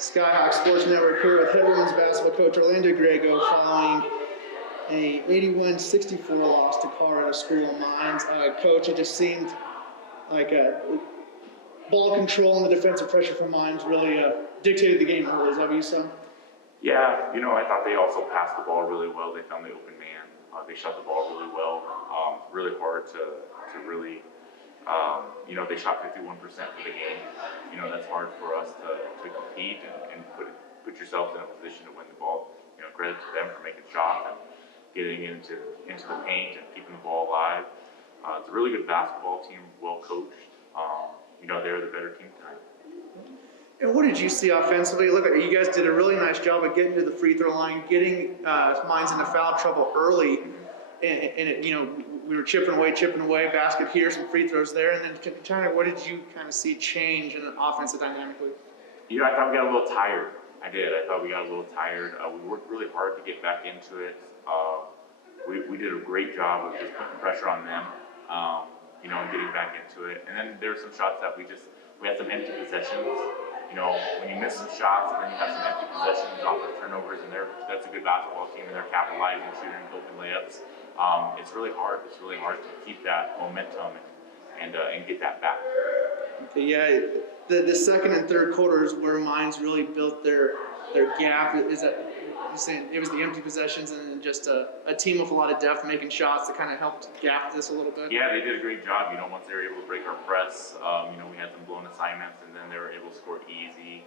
Skyhawk Sports Network here with head women's basketball coach Orlando Griego following a 81-64 loss to Colorado School of Mines. Coach, it just seemed like ball control and the defensive pressure from Mines really dictated the game early. Is that what you saw? Yeah, I thought they also passed the ball really well. They found the open man. They shot the ball really well. Really hard to really, they shot 51% for the game. That's hard for us to compete and put yourself in a position to win the ball. Credit to them for making shots and getting into the paint and keeping the ball alive. It's a really good basketball team, well coached. They're the better team tonight. And what did you see offensively? Look, you guys did a really nice job of getting to the free throw line, getting Mines into foul trouble early, and we were chipping away, basket here, some free throws there, and then kind of what did you kind of see change in the offensive dynamically? I thought we got a little tired. I did. I thought we got a little tired. We worked really hard to get back into it. We did a great job of just putting pressure on them, and getting back into it. And then there were some shots that we had some empty possessions. When you miss some shots and then you have some empty possessions off of turnovers, and that's a good basketball team, and they're capitalizing, shooting open layups. It's really hard. It's really hard to keep that momentum and get that back. Okay, yeah, the second and third quarters where Mines really built their gap. Is that you're saying it was the empty possessions and then just a team with a lot of depth making shots that kind of helped gap this a little bit? Yeah, they did a great job. Once they were able to break our press, we had some blown assignments, and then they were able to score easy.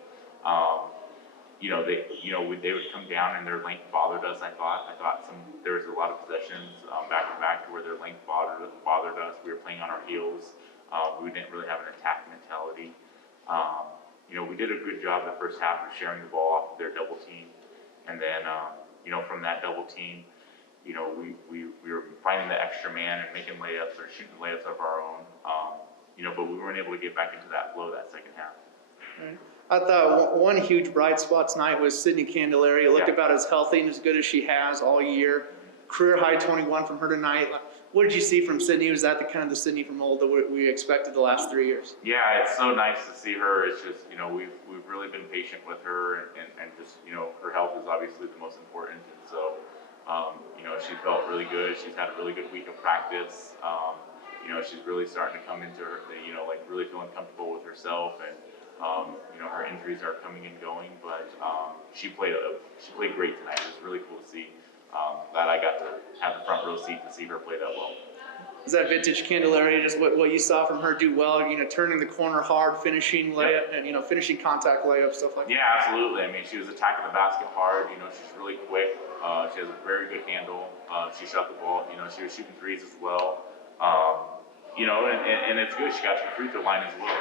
They would come down and their length bothered us. I thought there was a lot of possessions back to back where their length bothered us. We were playing on our heels. We didn't really have an attack mentality. We did a good job the first half of sharing the ball off of their double team, and then from that double team, we were finding the extra man and making layups or shooting layups of our own. But we weren't able to get back into that flow that second half. Right. I thought one huge bright spot tonight was Sydney Candelaria. Looked about as healthy and as good as she has all year. Career high 21 from her tonight. What did you see from Sydney? Was that the Sydney from old that we expected the last 3 years? Yeah, it's so nice to see her. It's just, we've really been patient with her, and just, her health is obviously the most important. And so, she felt really good. She's had a really good week of practice. She's really starting to come into her, really feeling comfortable with herself, and her injuries are coming and going. But she played great tonight. It was really cool to see. That I got to have the front row seat to see her play that well. Is that vintage Candelaria just what you saw from her do well? Turning the corner hard, finishing layup, and finishing contact layup, stuff like that. Yeah, absolutely. I mean, she was attacking the basket hard. She's really quick. She has a very good handle. She shot the ball. She was shooting threes as well. And it's good. She got to the free throw line as well.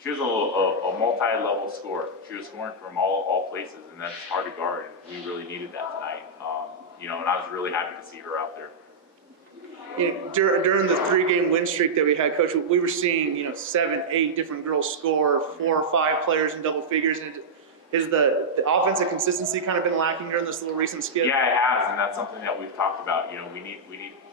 She was a multi-level scorer. She was scoring from all places, and that's hard to guard. And we really needed that tonight. And I was really happy to see her out there. During the 3-game win streak that we had, Coach, we were seeing 7, 8 different girls score, 4 or 5 players in double figures. And is the offensive consistency kind of been lacking during this little recent skid? Yeah, it has, and that's something that we've talked about. We need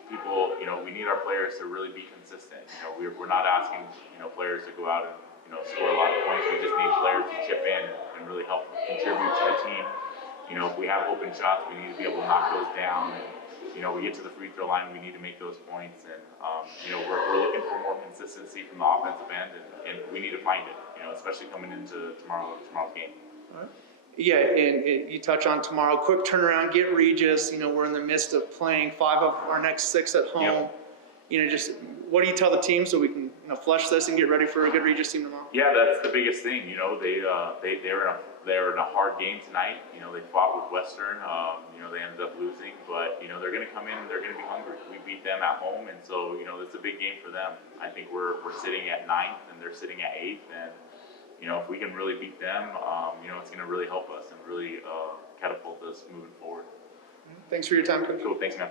people. We need our players to really be consistent. We're not asking players to go out and score a lot of points. We just need players to chip in and really help contribute to the team. If we have open shots, we need to be able to knock those down. And, we get to the free throw line, we need to make those points. And, we're looking for more consistency from the offensive end, and we need to find it, especially coming into tomorrow's game. All right. Yeah, and you touch on tomorrow. Quick turnaround, get Regis. We're in the midst of playing 5 of our next 6 at home. Yep. Just what do you tell the team so we can flush this and get ready for a good Regis team tomorrow? Yeah, that's the biggest thing. They're in a hard game tonight. They fought with Western. They ended up losing, but they're going to come in and they're going to be hungry. We beat them at home, and so it's a big game for them. I think we're sitting at 9th and they're sitting at 8th, and if we can really beat them, it's going to really help us and really catapult us moving forward. Thanks for your time, Coach. Cool. Thanks, man.